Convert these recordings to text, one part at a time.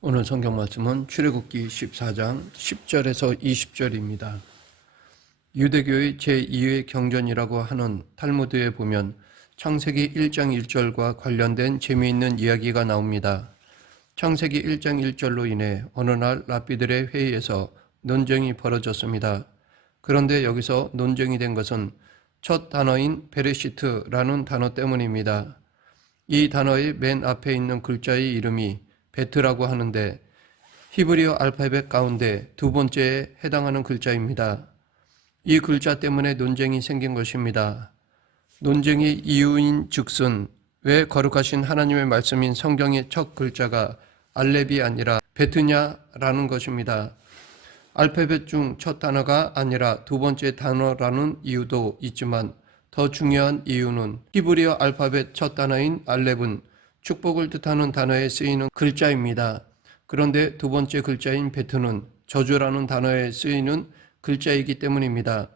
오늘 성경 말씀은 출애굽기 14장 10절에서 20절입니다. 유대교의 제2의 경전이라고 하는 탈무드에 보면 창세기 1장 1절과 관련된 재미있는 이야기가 나옵니다. 창세기 1장 1절로 인해 어느 날 랍비들의 회의에서 논쟁이 벌어졌습니다. 그런데 여기서 논쟁이 된 것은 첫 단어인 베레시트라는 단어 때문입니다. 이 단어의 맨 앞에 있는 글자의 이름이 베트라고 하는데 히브리어 알파벳 가운데 두 번째에 해당하는 글자입니다. 이 글자 때문에 논쟁이 생긴 것입니다. 논쟁의 이유인 즉슨 왜 거룩하신 하나님의 말씀인 성경의 첫 글자가 알렙이 아니라 베트냐라는 것입니다. 알파벳 중 첫 단어가 아니라 두 번째 단어라는 이유도 있지만 더 중요한 이유는 히브리어 알파벳 첫 단어인 알렙은 축복을 뜻하는 단어에 쓰이는 글자입니다. 그런데 두 번째 글자인 베트는 저주라는 단어에 쓰이는 글자이기 때문입니다.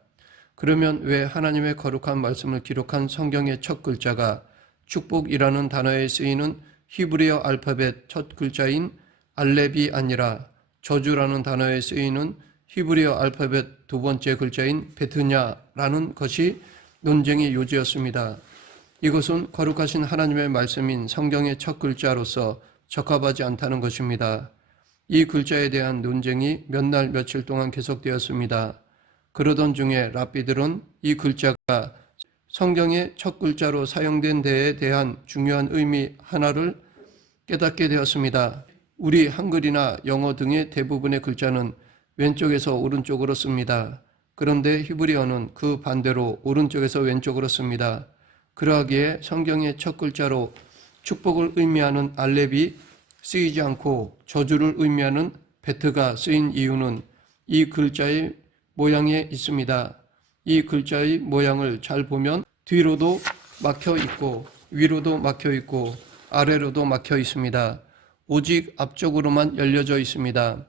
그러면 왜 하나님의 거룩한 말씀을 기록한 성경의 첫 글자가 축복이라는 단어에 쓰이는 히브리어 알파벳 첫 글자인 알렙이 아니라 저주라는 단어에 쓰이는 히브리어 알파벳 두 번째 글자인 베트냐라는 것이 논쟁의 요지였습니다. 이것은 거룩하신 하나님의 말씀인 성경의 첫 글자로서 적합하지 않다는 것입니다. 이 글자에 대한 논쟁이 몇 날 며칠 동안 계속되었습니다. 그러던 중에 랍비들은 이 글자가 성경의 첫 글자로 사용된 데에 대한 중요한 의미 하나를 깨닫게 되었습니다. 우리 한글이나 영어 등의 대부분의 글자는 왼쪽에서 오른쪽으로 씁니다. 그런데 히브리어는 그 반대로 오른쪽에서 왼쪽으로 씁니다. 그러하기에 성경의 첫 글자로 축복을 의미하는 알렙이 쓰이지 않고 저주를 의미하는 베트가 쓰인 이유는 이 글자의 모양에 있습니다. 이 글자의 모양을 잘 보면 뒤로도 막혀 있고 위로도 막혀 있고 아래로도 막혀 있습니다. 오직 앞쪽으로만 열려져 있습니다.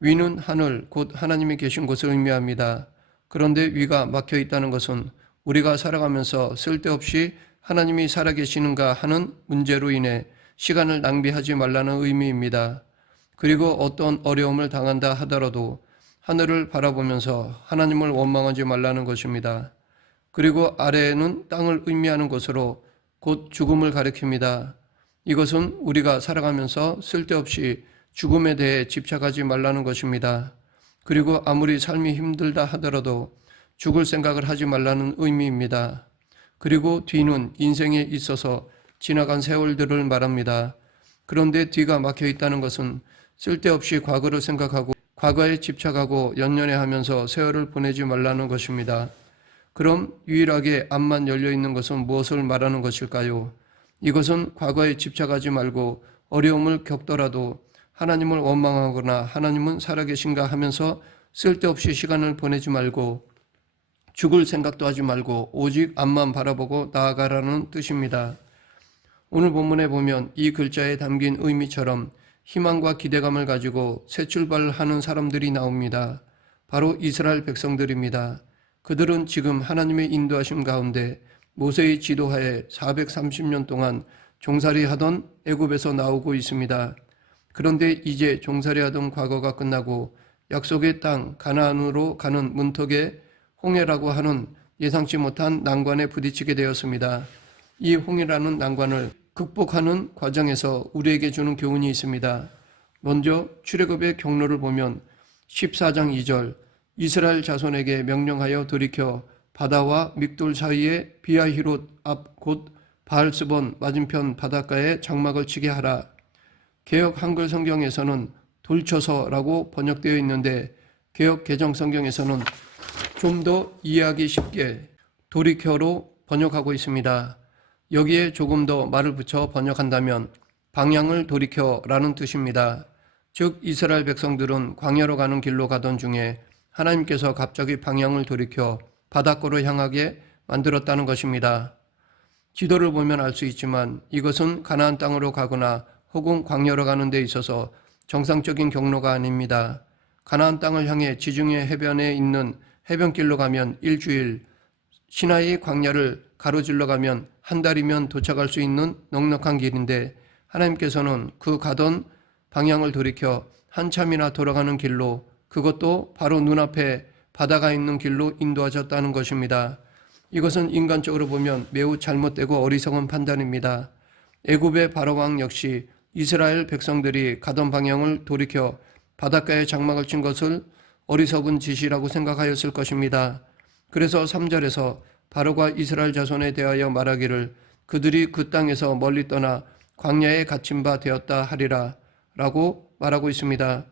위는 하늘, 곧 하나님이 계신 곳을 의미합니다. 그런데 위가 막혀 있다는 것은 우리가 살아가면서 쓸데없이 하나님이 살아계시는가 하는 문제로 인해 시간을 낭비하지 말라는 의미입니다. 그리고 어떤 어려움을 당한다 하더라도 하늘을 바라보면서 하나님을 원망하지 말라는 것입니다. 그리고 아래에는 땅을 의미하는 것으로 곧 죽음을 가리킵니다. 이것은 우리가 살아가면서 쓸데없이 죽음에 대해 집착하지 말라는 것입니다. 그리고 아무리 삶이 힘들다 하더라도 죽을 생각을 하지 말라는 의미입니다. 그리고 뒤는 인생에 있어서 지나간 세월들을 말합니다. 그런데 뒤가 막혀 있다는 것은 쓸데없이 과거를 생각하고 과거에 집착하고 연연해하면서 세월을 보내지 말라는 것입니다. 그럼 유일하게 앞만 열려 있는 것은 무엇을 말하는 것일까요? 이것은 과거에 집착하지 말고 어려움을 겪더라도 하나님을 원망하거나 하나님은 살아계신가 하면서 쓸데없이 시간을 보내지 말고 죽을 생각도 하지 말고 오직 앞만 바라보고 나아가라는 뜻입니다. 오늘 본문에 보면 이 글자에 담긴 의미처럼 희망과 기대감을 가지고 새 출발하는 사람들이 나옵니다. 바로 이스라엘 백성들입니다. 그들은 지금 하나님의 인도하심 가운데 모세의 지도하에 430년 동안 종살이하던 애굽에서 나오고 있습니다. 그런데 이제 종살이하던 과거가 끝나고 약속의 땅 가나안으로 가는 문턱에 홍해라고 하는 예상치 못한 난관에 부딪히게 되었습니다. 이 홍해라는 난관을 극복하는 과정에서 우리에게 주는 교훈이 있습니다. 먼저 출애굽의 경로를 보면 14장 2절 이스라엘 자손에게 명령하여 돌이켜 바다와 믹돌 사이에 비아히롯 앞 곧 바알스본 맞은편 바닷가에 장막을 치게 하라. 개역 한글 성경에서는 돌쳐서라고 번역되어 있는데 개역 개정 성경에서는 좀 더 이해하기 쉽게 돌이켜로 번역하고 있습니다. 여기에 조금 더 말을 붙여 번역한다면 방향을 돌이켜라는 뜻입니다. 즉 이스라엘 백성들은 광야로 가는 길로 가던 중에 하나님께서 갑자기 방향을 돌이켜 바닷가로 향하게 만들었다는 것입니다. 지도를 보면 알 수 있지만 이것은 가나안 땅으로 가거나 혹은 광야로 가는 데 있어서 정상적인 경로가 아닙니다. 가나안 땅을 향해 지중해 해변에 있는 해변길로 가면 일주일, 시나이 광야를 가로질러 가면 한 달이면 도착할 수 있는 넉넉한 길인데 하나님께서는 그 가던 방향을 돌이켜 한참이나 돌아가는 길로, 그것도 바로 눈앞에 바다가 있는 길로 인도하셨다는 것입니다. 이것은 인간적으로 보면 매우 잘못되고 어리석은 판단입니다. 애굽의 바로 왕 역시 이스라엘 백성들이 가던 방향을 돌이켜 바닷가에 장막을 친 것을 어리석은 짓이라고 생각하였을 것입니다. 그래서 3절에서 바로가 이스라엘 자손에 대하여 말하기를 그들이 그 땅에서 멀리 떠나 광야에 갇힌 바 되었다 하리라 라고 말하고 있습니다.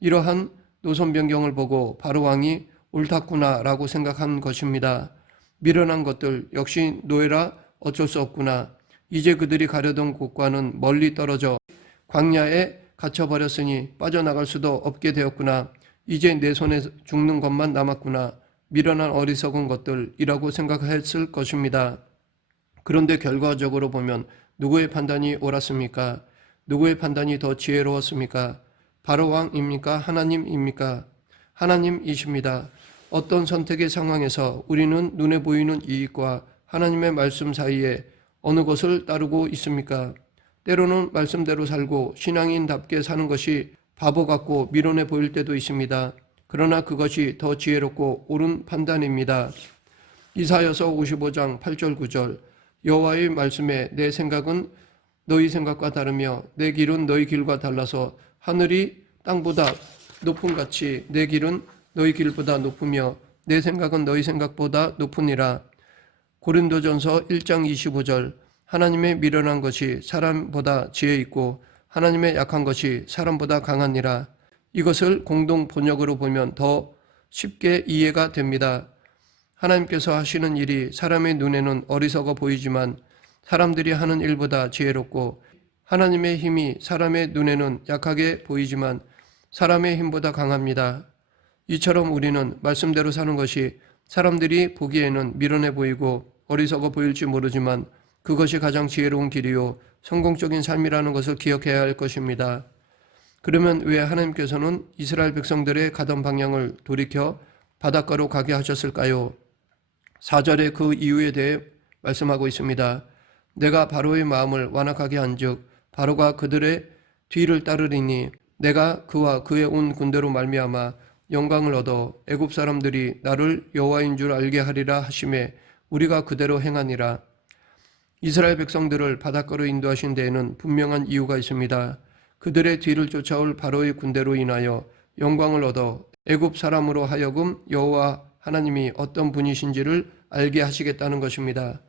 이러한 노선 변경을 보고 바로 왕이 옳았구나 라고 생각한 것입니다. 미련한 것들 역시 노예라 어쩔 수 없구나. 이제 그들이 가려던 곳과는 멀리 떨어져 광야에 갇혀버렸으니 빠져나갈 수도 없게 되었구나. 이제 내 손에 죽는 것만 남았구나. 미련한 어리석은 것들이라고 생각했을 것입니다. 그런데 결과적으로 보면 누구의 판단이 옳았습니까? 누구의 판단이 더 지혜로웠습니까? 바로 왕입니까? 하나님입니까? 하나님이십니다. 어떤 선택의 상황에서 우리는 눈에 보이는 이익과 하나님의 말씀 사이에 어느 것을 따르고 있습니까? 때로는 말씀대로 살고 신앙인답게 사는 것이 바보 같고 미련해 보일 때도 있습니다. 그러나 그것이 더 지혜롭고 옳은 판단입니다. 이사야서 55장 8절 9절 여호와의 말씀에 내 생각은 너희 생각과 다르며 내 길은 너희 길과 달라서 하늘이 땅보다 높음같이 내 길은 너희 길보다 높으며 내 생각은 너희 생각보다 높으니라. 고린도전서 1장 25절 하나님의 미련한 것이 사람보다 지혜 있고 하나님의 약한 것이 사람보다 강하니라. 이것을 공동 번역으로 보면 더 쉽게 이해가 됩니다. 하나님께서 하시는 일이 사람의 눈에는 어리석어 보이지만 사람들이 하는 일보다 지혜롭고 하나님의 힘이 사람의 눈에는 약하게 보이지만 사람의 힘보다 강합니다. 이처럼 우리는 말씀대로 사는 것이 사람들이 보기에는 미련해 보이고 어리석어 보일지 모르지만 그것이 가장 지혜로운 길이요 성공적인 삶이라는 것을 기억해야 할 것입니다. 그러면 왜 하나님께서는 이스라엘 백성들의 가던 방향을 돌이켜 바닷가로 가게 하셨을까요? 4절에 그 이유에 대해 말씀하고 있습니다. 내가 바로의 마음을 완악하게 한즉 바로가 그들의 뒤를 따르리니 내가 그와 그의 온 군대로 말미암아 영광을 얻어 애굽 사람들이 나를 여호와인 줄 알게 하리라 하심에 우리가 그대로 행하니라. 이스라엘 백성들을 바닷가로 인도하신 데에는 분명한 이유가 있습니다. 그들의 뒤를 쫓아올 바로의 군대로 인하여 영광을 얻어 애굽 사람으로 하여금 여호와 하나님이 어떤 분이신지를 알게 하시겠다는 것입니다.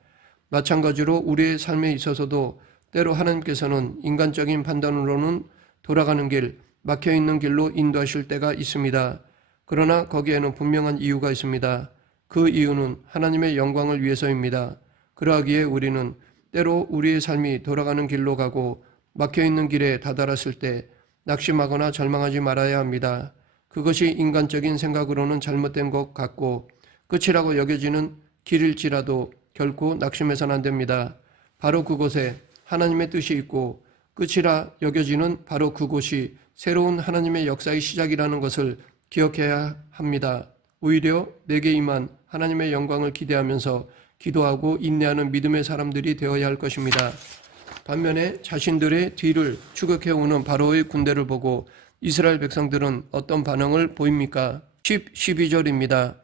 마찬가지로 우리의 삶에 있어서도 때로 하나님께서는 인간적인 판단으로는 돌아가는 길, 막혀있는 길로 인도하실 때가 있습니다. 그러나 거기에는 분명한 이유가 있습니다. 그 이유는 하나님의 영광을 위해서입니다. 그러하기에 우리는 때로 우리의 삶이 돌아가는 길로 가고 막혀있는 길에 다다랐을 때 낙심하거나 절망하지 말아야 합니다. 그것이 인간적인 생각으로는 잘못된 것 같고 끝이라고 여겨지는 길일지라도 결코 낙심해서는 안 됩니다. 바로 그곳에 하나님의 뜻이 있고 끝이라 여겨지는 바로 그곳이 새로운 하나님의 역사의 시작이라는 것을 기억해야 합니다. 오히려 내게 임한 하나님의 영광을 기대하면서 기도하고 인내하는 믿음의 사람들이 되어야 할 것입니다. 반면에 자신들의 뒤를 추격해오는 바로의 군대를 보고 이스라엘 백성들은 어떤 반응을 보입니까? 12절입니다.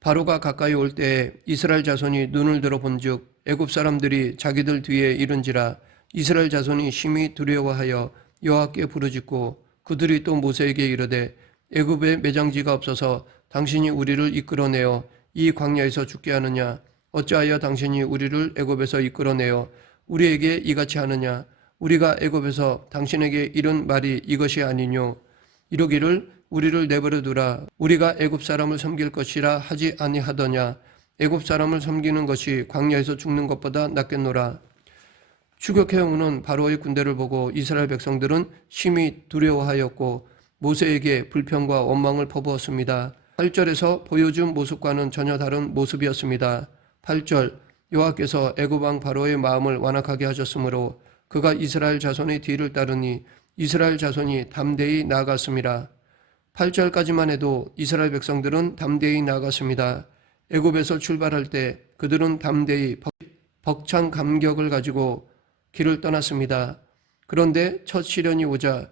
바로가 가까이 올 때에 이스라엘 자손이 눈을 들어 본즉 애굽 사람들이 자기들 뒤에 이른지라. 이스라엘 자손이 심히 두려워하여 여호와께 부르짖고 그들이 또 모세에게 이르되 애굽에 매장지가 없어서 당신이 우리를 이끌어내어 이 광야에서 죽게 하느냐? 어찌하여 당신이 우리를 애굽에서 이끌어내어 우리에게 이같이 하느냐? 우리가 애굽에서 당신에게 이른 말이 이것이 아니뇨? 이르기를 우리를 내버려 두라. 우리가 애굽 사람을 섬길 것이라 하지 아니하더냐? 애굽 사람을 섬기는 것이 광야에서 죽는 것보다 낫겠노라. 추격해오는 바로의 군대를 보고 이스라엘 백성들은 심히 두려워하였고 모세에게 불평과 원망을 퍼부었습니다. 8절에서 보여준 모습과는 전혀 다른 모습이었습니다. 8절 여호와께서 애굽 왕 바로의 마음을 완악하게 하셨으므로 그가 이스라엘 자손의 뒤를 따르니 이스라엘 자손이 담대히 나아갔습니다. 8절까지만 해도 이스라엘 백성들은 담대히 나아갔습니다. 애굽에서 출발할 때 그들은 담대히 벅찬 감격을 가지고 길을 떠났습니다. 그런데 첫 시련이 오자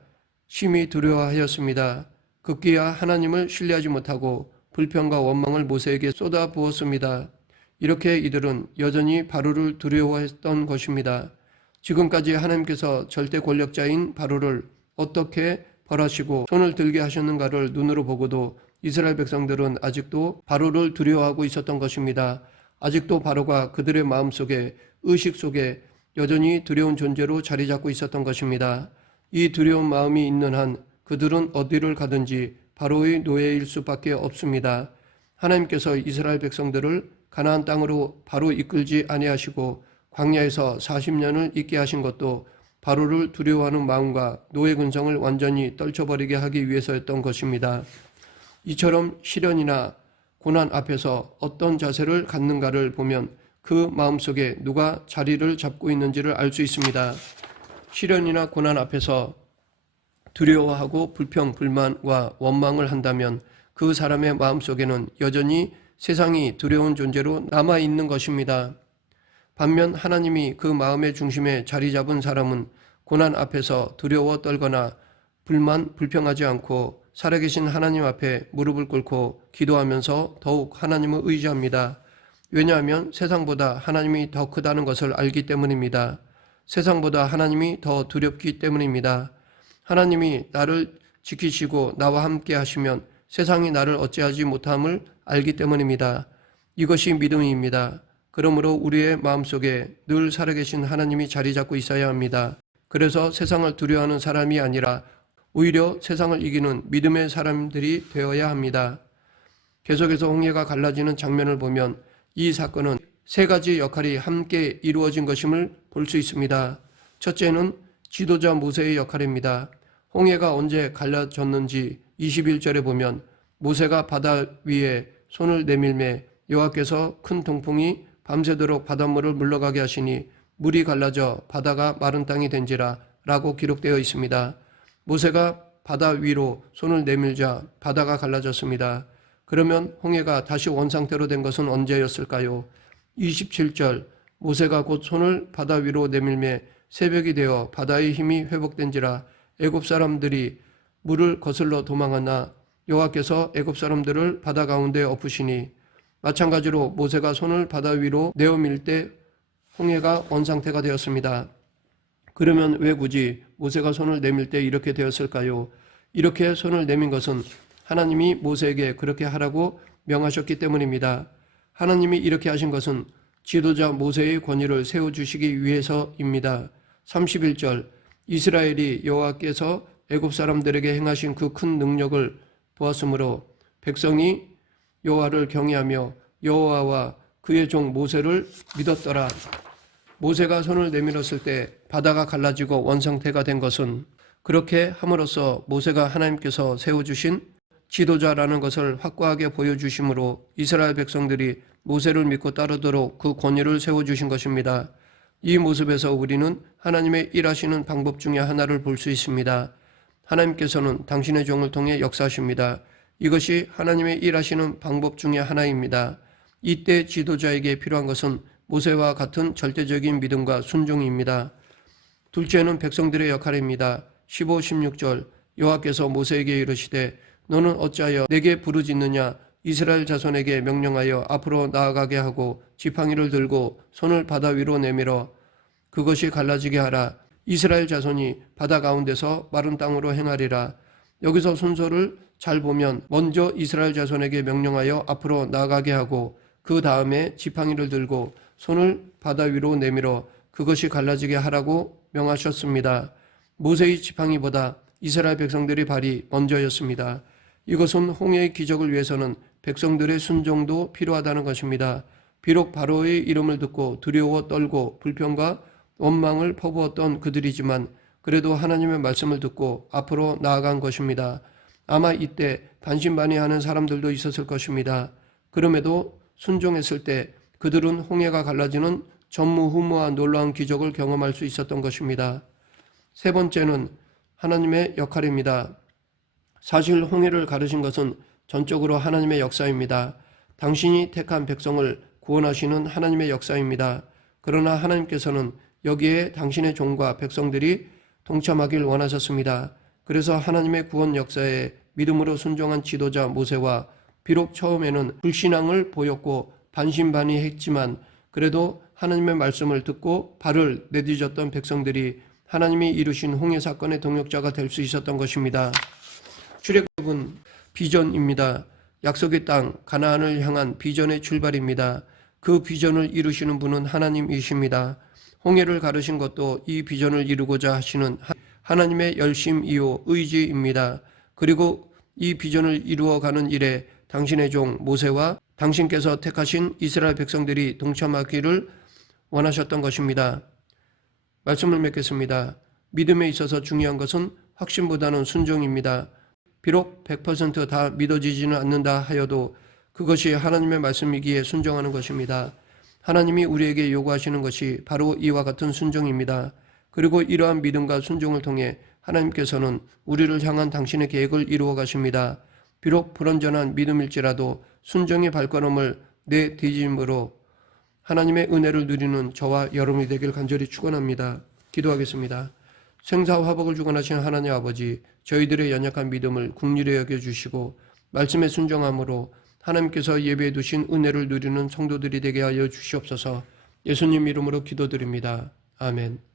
심히 두려워하였습니다. 급기야 하나님을 신뢰하지 못하고 불평과 원망을 모세에게 쏟아부었습니다. 이렇게 이들은 여전히 바로를 두려워했던 것입니다. 지금까지 하나님께서 절대 권력자인 바로를 어떻게 벌하시고 손을 들게 하셨는가를 눈으로 보고도 이스라엘 백성들은 아직도 바로를 두려워하고 있었던 것입니다. 아직도 바로가 그들의 마음속에, 의식 속에 여전히 두려운 존재로 자리 잡고 있었던 것입니다. 이 두려운 마음이 있는 한 그들은 어디를 가든지 바로의 노예일 수밖에 없습니다. 하나님께서 이스라엘 백성들을 가나안 땅으로 바로 이끌지 아니하시고 광야에서 40년을 있게 하신 것도 바로를 두려워하는 마음과 노예 근성을 완전히 떨쳐버리게 하기 위해서였던 것입니다. 이처럼 시련이나 고난 앞에서 어떤 자세를 갖는가를 보면 그 마음속에 누가 자리를 잡고 있는지를 알 수 있습니다. 시련이나 고난 앞에서 두려워하고 불평, 불만과 원망을 한다면 그 사람의 마음속에는 여전히 세상이 두려운 존재로 남아있는 것입니다. 반면 하나님이 그 마음의 중심에 자리 잡은 사람은 고난 앞에서 두려워 떨거나 불만, 불평하지 않고 살아계신 하나님 앞에 무릎을 꿇고 기도하면서 더욱 하나님을 의지합니다. 왜냐하면 세상보다 하나님이 더 크다는 것을 알기 때문입니다. 세상보다 하나님이 더 두렵기 때문입니다. 하나님이 나를 지키시고 나와 함께 하시면 세상이 나를 어찌하지 못함을 알기 때문입니다. 이것이 믿음입니다. 그러므로 우리의 마음속에 늘 살아계신 하나님이 자리 잡고 있어야 합니다. 그래서 세상을 두려워하는 사람이 아니라 오히려 세상을 이기는 믿음의 사람들이 되어야 합니다. 계속해서 홍해가 갈라지는 장면을 보면 이 사건은 세 가지 역할이 함께 이루어진 것임을 볼 수 있습니다. 첫째는 지도자 모세의 역할입니다. 홍해가 언제 갈라졌는지 21절에 보면 모세가 바다 위에 손을 내밀매 여호와께서 큰 동풍이 밤새도록 바닷물을 물러가게 하시니 물이 갈라져 바다가 마른 땅이 된지라 라고 기록되어 있습니다. 모세가 바다 위로 손을 내밀자 바다가 갈라졌습니다. 그러면 홍해가 다시 원상태로 된 것은 언제였을까요? 27절 모세가 곧 손을 바다 위로 내밀매 새벽이 되어 바다의 힘이 회복된지라 애굽 사람들이 물을 거슬러 도망하나 여호와께서 애굽 사람들을 바다 가운데 엎으시니 마찬가지로 모세가 손을 바다 위로 내어밀 때 홍해가 원상태가 되었습니다. 그러면 왜 굳이 모세가 손을 내밀 때 이렇게 되었을까요? 이렇게 손을 내민 것은 하나님이 모세에게 그렇게 하라고 명하셨기 때문입니다. 하나님이 이렇게 하신 것은 지도자 모세의 권위를 세워주시기 위해서입니다. 31절 이스라엘이 여호와께서 애굽 사람들에게 행하신 그 큰 능력을 보았으므로 백성이 여호와를 경외하며 여호와와 그의 종 모세를 믿었더라. 모세가 손을 내밀었을 때 바다가 갈라지고 원상태가 된 것은 그렇게 함으로써 모세가 하나님께서 세워주신 지도자라는 것을 확고하게 보여주심으로 이스라엘 백성들이 모세를 믿고 따르도록 그 권위를 세워주신 것입니다. 이 모습에서 우리는 하나님의 일하시는 방법 중에 하나를 볼 수 있습니다. 하나님께서는 당신의 종을 통해 역사하십니다. 이것이 하나님의 일하시는 방법 중에 하나입니다. 이때 지도자에게 필요한 것은 모세와 같은 절대적인 믿음과 순종입니다. 둘째는 백성들의 역할입니다. 15, 16절 여호와께서 모세에게 이르시되 너는 어찌하여 내게 부르짖느냐 이스라엘 자손에게 명령하여 앞으로 나아가게 하고 지팡이를 들고 손을 바다 위로 내밀어 그것이 갈라지게 하라. 이스라엘 자손이 바다 가운데서 마른 땅으로 행하리라. 여기서 순서를 잘 보면 먼저 이스라엘 자손에게 명령하여 앞으로 나아가게 하고 그 다음에 지팡이를 들고 손을 바다 위로 내밀어 그것이 갈라지게 하라고 명하셨습니다. 모세의 지팡이보다 이스라엘 백성들의 발이 먼저였습니다. 이것은 홍해의 기적을 위해서는 백성들의 순종도 필요하다는 것입니다. 비록 바로의 이름을 듣고 두려워 떨고 불평과 원망을 퍼부었던 그들이지만 그래도 하나님의 말씀을 듣고 앞으로 나아간 것입니다. 아마 이때 반신반의하는 사람들도 있었을 것입니다. 그럼에도 순종했을 때 그들은 홍해가 갈라지는 전무후무한 놀라운 기적을 경험할 수 있었던 것입니다. 세 번째는 하나님의 역할입니다. 사실 홍해를 가르신 것은 전적으로 하나님의 역사입니다. 당신이 택한 백성을 구원하시는 하나님의 역사입니다. 그러나 하나님께서는 여기에 당신의 종과 백성들이 동참하길 원하셨습니다. 그래서 하나님의 구원 역사에 믿음으로 순종한 지도자 모세와 비록 처음에는 불신앙을 보였고 반신반의했지만 그래도 하나님의 말씀을 듣고 발을 내디뎠던 백성들이 하나님이 이루신 홍해 사건의 동역자가 될 수 있었던 것입니다. 출애굽은 비전입니다. 약속의 땅 가나안을 향한 비전의 출발입니다. 그 비전을 이루시는 분은 하나님이십니다. 홍해를 가르신 것도 이 비전을 이루고자 하시는 하나님의 열심이요 의지입니다. 그리고 이 비전을 이루어가는 일에 당신의 종 모세와 당신께서 택하신 이스라엘 백성들이 동참하기를 원하셨던 것입니다. 말씀을 맺겠습니다. 믿음에 있어서 중요한 것은 확신보다는 순종입니다. 비록 100%다 믿어지지는 않는다 하여도 그것이 하나님의 말씀이기에 순종하는 것입니다. 하나님이 우리에게 요구하시는 것이 바로 이와 같은 순종입니다. 그리고 이러한 믿음과 순종을 통해 하나님께서는 우리를 향한 당신의 계획을 이루어 가십니다. 비록 불완전한 믿음일지라도 순종의 발걸음을 내디딤으로 하나님의 은혜를 누리는 저와 여러분이 되길 간절히 축원합니다. 기도하겠습니다. 생사화복을 주관하신 하나님 아버지, 저희들의 연약한 믿음을 긍휼히 여겨주시고 말씀에 순종함으로 하나님께서 예배해 두신 은혜를 누리는 성도들이 되게 하여 주시옵소서. 예수님 이름으로 기도드립니다. 아멘.